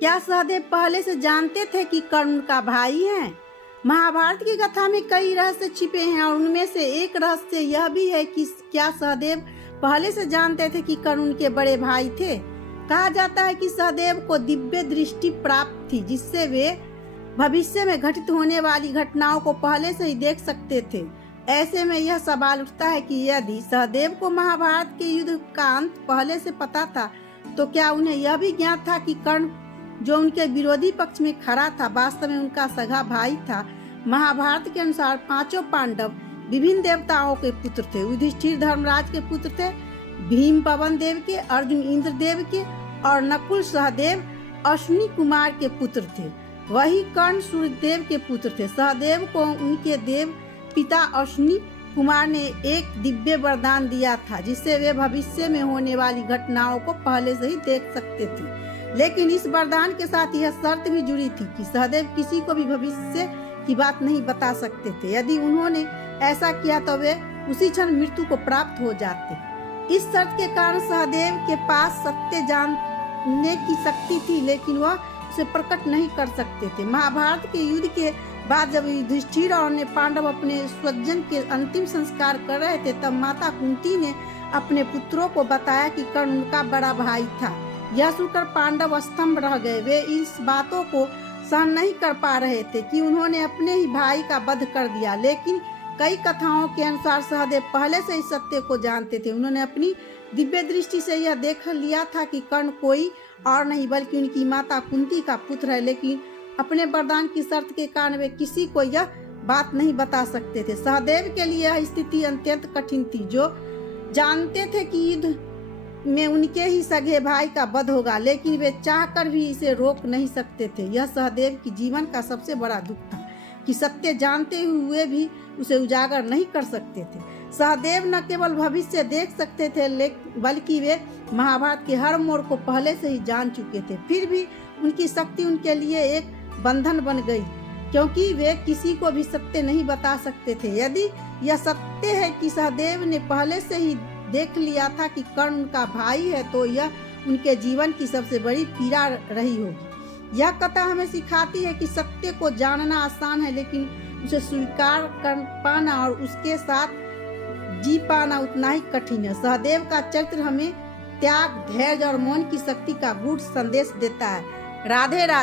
क्या सहदेव पहले से जानते थे कि कर्ण उनका भाई है? महाभारत की कथा में कई रहस्य छिपे हैं और उनमें से एक रहस्य यह भी है कि क्या सहदेव पहले से जानते थे कि कर्ण उनके बड़े भाई थे। कहा जाता है कि सहदेव को दिव्य दृष्टि प्राप्त थी, जिससे वे भविष्य में घटित होने वाली घटनाओं को पहले से ही देख सकते थे। ऐसे में यह सवाल उठता है कि यदि सहदेव को महाभारत के युद्ध का अंत पहले से पता था, तो क्या उन्हें यह भी ज्ञात था कि कर्ण जो उनके विरोधी पक्ष में खड़ा था वास्तव में उनका सगा भाई था। महाभारत के अनुसार पांचों पांडव विभिन्न देवताओं के पुत्र थे। युधिष्ठिर धर्मराज के पुत्र थे, भीम पवन देव के, अर्जुन इंद्र देव के और नकुल सहदेव अश्विनी कुमार के पुत्र थे। वही कर्ण सूर्यदेव के पुत्र थे। सहदेव को उनके देव पिता अश्विनी कुमार ने एक दिव्य वरदान दिया था, जिससे वे भविष्य में होने वाली घटनाओं को पहले से ही देख सकते थे। लेकिन इस वरदान के साथ यह शर्त भी जुड़ी थी कि सहदेव किसी को भी भविष्य की बात नहीं बता सकते थे। यदि उन्होंने ऐसा किया तो वे उसी क्षण मृत्यु को प्राप्त हो जाते। इस शर्त के कारण सहदेव के पास सत्य जानने की शक्ति थी, लेकिन वह उसे प्रकट नहीं कर सकते थे। महाभारत के युद्ध के बाद जब युधिष्ठिर और अन्य पांडव अपने स्वजन के अंतिम संस्कार कर रहे थे, तब माता कुंती ने अपने पुत्रों को बताया कि कर्ण उनका बड़ा भाई था। यह सुनकर पांडव स्तंभ रह गए। वे इस बातों को सहन नहीं कर पा रहे थे कि उन्होंने अपने ही भाई का वध कर दिया। लेकिन कई कथाओं के अनुसार सहदेव पहले से इस सत्य को जानते थे। उन्होंने अपनी दिव्य दृष्टि से यह देख लिया था कि कर्ण कोई और नहीं बल्कि उनकी माता कुंती का पुत्र है। लेकिन अपने वरदान की शर्त के कारण वे किसी को यह बात नहीं बता सकते थे। सहदेव के लिए यह स्थिति अत्यंत कठिन थी। जो जानते थे कि युद्ध में उनके ही सगे भाई का वध होगा, लेकिन वे चाहकर भी इसे रोक नहीं सकते थे। यह सहदेव की जीवन का सबसे बड़ा दुख था कि सत्य जानते हुए भी उसे उजागर नहीं कर सकते थे। सहदेव न केवल भविष्य देख सकते थे, बल्कि वे महाभारत के हर मोड़ को पहले से ही जान चुके थे। फिर भी उनकी शक्ति उनके लिए एक बंधन बन गई, क्योंकि वे किसी को भी सत्य नहीं बता सकते थे। यदि यह सत्य है कि सहदेव ने पहले से ही देख लिया था कि कर्ण उनका भाई है, तो यह उनके जीवन की सबसे बड़ी पीड़ा रही होगी। यह कथा हमें सिखाती है कि सत्य को जानना आसान है, लेकिन उसे स्वीकार कर पाना और उसके साथ जी पाना उतना ही कठिन है। सहदेव का चरित्र हमें त्याग, धैर्य और मौन की शक्ति का गूढ़ संदेश देता है। राधे राधे।